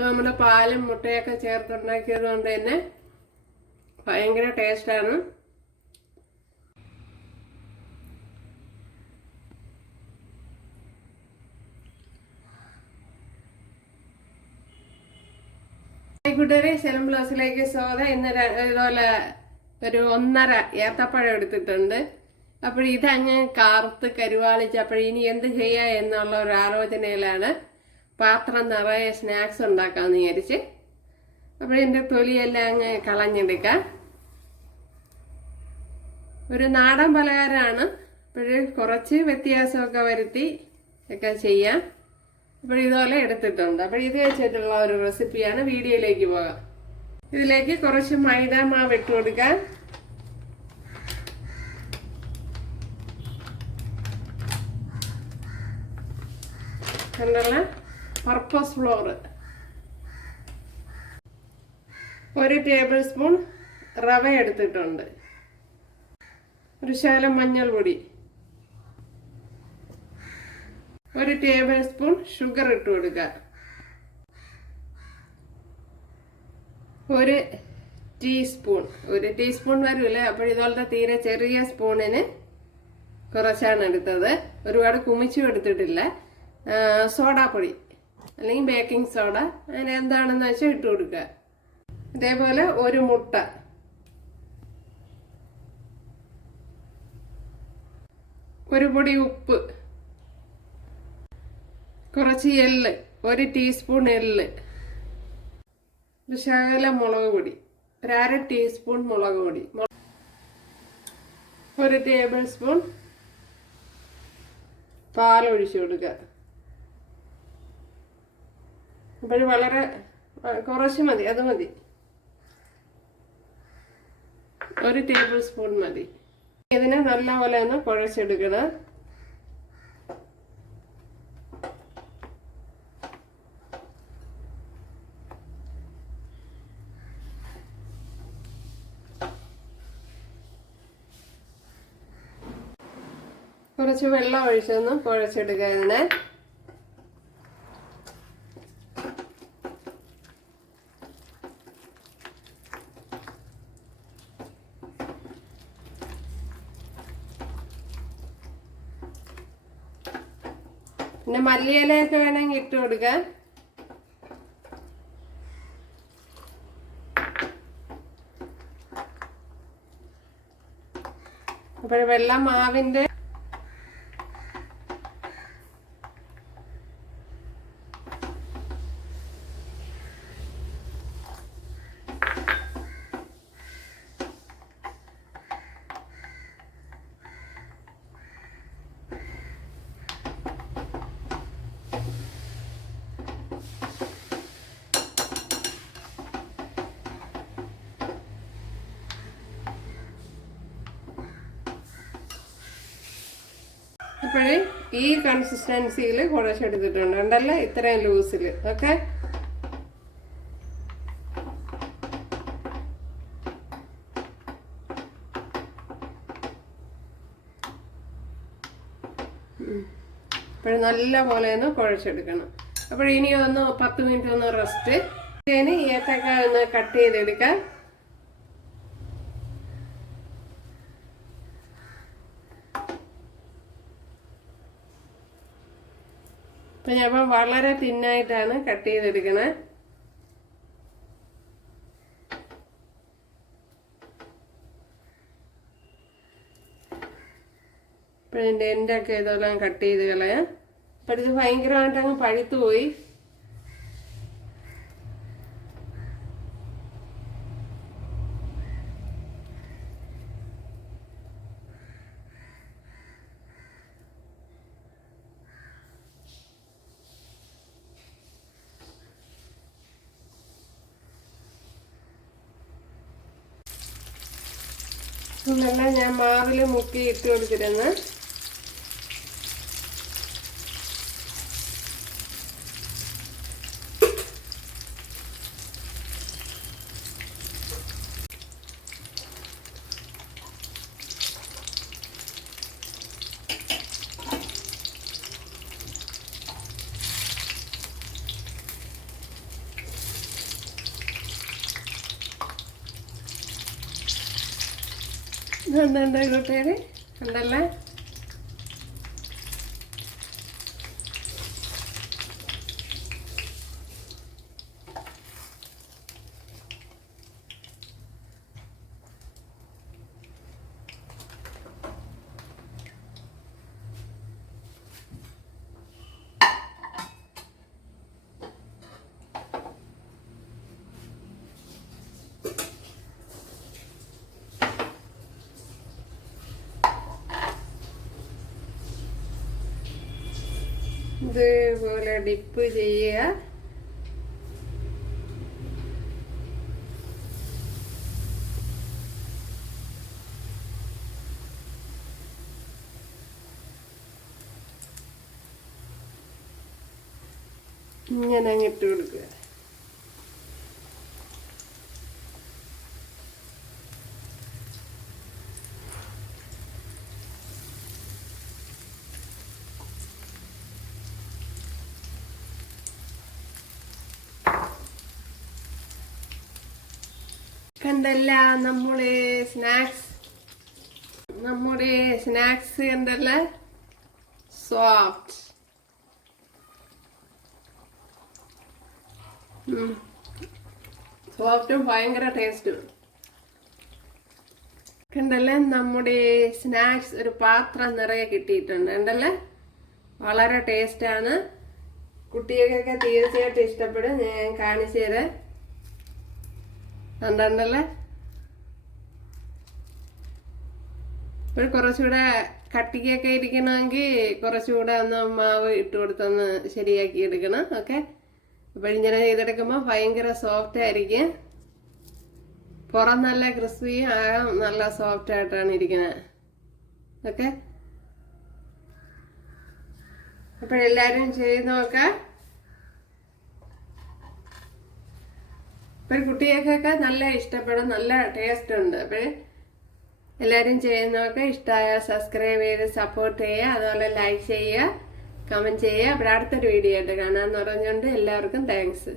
നമ്മുടെ പാലും മുട്ടയൊക്കെ ചേർത്തുണ്ടാക്കിയത് കൊണ്ട് തന്നെ ഭയങ്കര ടേസ്റ്റാണ്. കൂട്ടുകാരെ സെലം ബ്ലൗസിലേക്ക് സ്വാഗതം. ഇന്ന് ഇതുപോലെ ഒരു ഒന്നര ഏത്തപ്പഴം എടുത്തിട്ടുണ്ട്. അപ്പോൾ ഇതങ്ങ് കാർത്ത് കരുവാളിച്ച് അപ്പോൾ ഇനി എന്ത് ചെയ്യുക എന്നുള്ള ഒരു ആലോചനയിലാണ്. പാത്രം നിറയെ സ്നാക്സ് ഉണ്ടാക്കാമെന്ന് വിചാരിച്ച്. അപ്പോൾ എന്റെ തൊലിയെല്ലാം അങ്ങ് കളഞ്ഞെടുക്കാം. ഒരു നാടൻ പലഹാരമാണ്. അപ്പോൾ കുറച്ച് വ്യത്യാസമൊക്കെ വരുത്തി ഒക്കെ ചെയ്യാം. അപ്പോൾ ഇതുപോലെ എടുത്തിട്ടുണ്ട്. അപ്പോൾ ഇത് വെച്ചിട്ടുള്ള ഒരു റെസിപ്പിയാണ്. വീഡിയോയിലേക്ക് പോകാം. ഇതിലേക്ക് കുറച്ച് മൈദ മാവ് ഇട്ട് കൊടുക്കാം. കണ്ടല്ല? Purpose flour. ഒരു ടേബിൾ സ്പൂൺ റവ എടുത്തിട്ടുണ്ട്. ഒരു ശകലം മഞ്ഞൾപ്പൊടി. ഒരു ടേബിൾ സ്പൂൺ ഷുഗർ ഇട്ട് കൊടുക്കുക. ഒരു ടീസ്പൂൺ. ഒരു ടീസ്പൂൺ വരില്ലേ? അപ്പോൾ ഇതുപോലത്തെ തീരെ ചെറിയ സ്പൂണിന് കുറച്ചാണ് എടുത്തത്. ഒരുപാട് കുമിച്ചും എടുത്തിട്ടില്ല. സോഡാപ്പൊടി. അല്ലെങ്കിൽ ബേക്കിംഗ് സോഡ അങ്ങനെ എന്താണെന്ന് വെച്ചാൽ ഇട്ട് കൊടുക്കുക. ഇതേപോലെ ഒരു മുട്ട. ഒരു പൊടി ഉപ്പ്. കുറച്ച് എള്ള് ഒരു ടീസ്പൂൺ എള്ള്. വിശാല മുളക് പൊടി ഒരു അര ടീസ്പൂൺ മുളക് പൊടി. ഒരു ടേബിൾ സ്പൂൺ പാൽ ഒഴിച്ചു കൊടുക്കുക. അപ്പോൾ വളരെ കുറച്ച് മതി അത് മതി. ഒരു ടേബിൾ സ്പൂൺ മതി. ഇതിനെ നല്ലപോലെ ഒന്ന് കുഴച്ചെടുക്കണം. കുറച്ച് വെള്ളം ഒഴിച്ചൊന്ന് കുഴച്ചെടുക്കുക ഇതിനെ. പിന്നെ മല്ലിയിലയൊക്കെ വേണമെങ്കിൽ ഇട്ട് കൊടുക്കാൻ അപ്പോൾ വെള്ളം മാവിന്റെ അപ്പോഴേ ഈ കൺസിസ്റ്റൻസിയിൽ കുറച്ച് എടുത്തിട്ടുണ്ട്. ഉണ്ടല്ലേ ഇത്രയും ലൂസിൽ ഓക്കെ അപ്പോഴും നല്ല പോലെ ഒന്ന് കുഴച്ചെടുക്കണം. അപ്പോൾ ഇനി ഒന്ന് പത്ത് മിനിറ്റ് ഒന്ന് റെസ്റ്റ് ഇനി ഏത്തക്ക ഒന്ന് കട്ട് ചെയ്തെടുക്കാം. അപ്പം ഞാൻ വളരെ തിന്നായിട്ടാണ് കട്ട് ചെയ്തെടുക്കണേ. ഇപ്പം ഇതിന്റെ എന്റെയൊക്കെ ഇതെല്ലാം കട്ട് ചെയ്ത് കളയാം. അപ്പം ഇത് ഭയങ്കരമായിട്ട് അങ്ങ് പഴുത്തു ഇതെല്ലാം ഞാൻ മാവിൽ മുക്കി ഇട്ട് കൊടുത്തിരുന്ന്. ഇതുണ്ട് കൂട്ടുകാരെ? ഉണ്ടല്ലേ ഇതുപോലെ ഡിപ്പ് ചെയ്യുക. ഇങ്ങനെ അങ്ങ് ഇട്ട് കൊടുക്കുക. കണ്ടല്ല നമ്മുടെ സ്നാക്സ്. നമ്മുടെ സ്നാക്സ് എന്തല്ല സോഫ്റ്റ്. സോഫ്റ്റും ഭയങ്കര ടേസ്റ്റും. കണ്ടല്ലേ നമ്മുടെ സ്നാക്സ് ഒരു പാത്രം നിറയെ കിട്ടിയിട്ടുണ്ട്. കണ്ടല്ലേ? വളരെ ടേസ്റ്റാണ്. കുട്ടികൾക്കൊക്കെ തീർച്ചയായിട്ടും ഇഷ്ടപ്പെടും. ഞാൻ കാണിച്ചു തരാം. കണ്ടല്ലേ ഇപ്പോൾ കുറച്ചുകൂടെ കട്ടിക്കൊക്കെ ഇരിക്കണമെങ്കിൽ കുറച്ചുകൂടെ ഒന്ന് മാവ് ഇട്ട് കൊടുത്തൊന്ന് ശരിയാക്കി എടുക്കണം ഓക്കെ? അപ്പോൾ ഇങ്ങനെ ചെയ്തെടുക്കുമ്പോൾ ഭയങ്കര സോഫ്റ്റ് ആയിരിക്കും. പുറം നല്ല ക്രിസ്പിയും ആകാം നല്ല സോഫ്റ്റ് ആയിട്ടാണ് ഇരിക്കുന്നത് ഓക്കെ? അപ്പോഴെല്ലാവരും ചെയ്ത് നോക്കാം. ഇപ്പം കുട്ടികൾക്കൊക്കെ നല്ല ഇഷ്ടപ്പെടും നല്ല ടേസ്റ്റ് ഉണ്ട്. അപ്പോൾ എല്ലാവരും ചെയ്യുന്നവർക്ക് ഇഷ്ടമായ സബ്സ്ക്രൈബ് ചെയ്ത് സപ്പോർട്ട് ചെയ്യുക അതുപോലെ ലൈക്ക് ചെയ്യുക കമന്റ് ചെയ്യുക. അപ്പോൾ അടുത്തൊരു വീഡിയോ ആയിട്ട് കാണാമെന്ന് പറഞ്ഞുകൊണ്ട് എല്ലാവർക്കും താങ്ക്സ്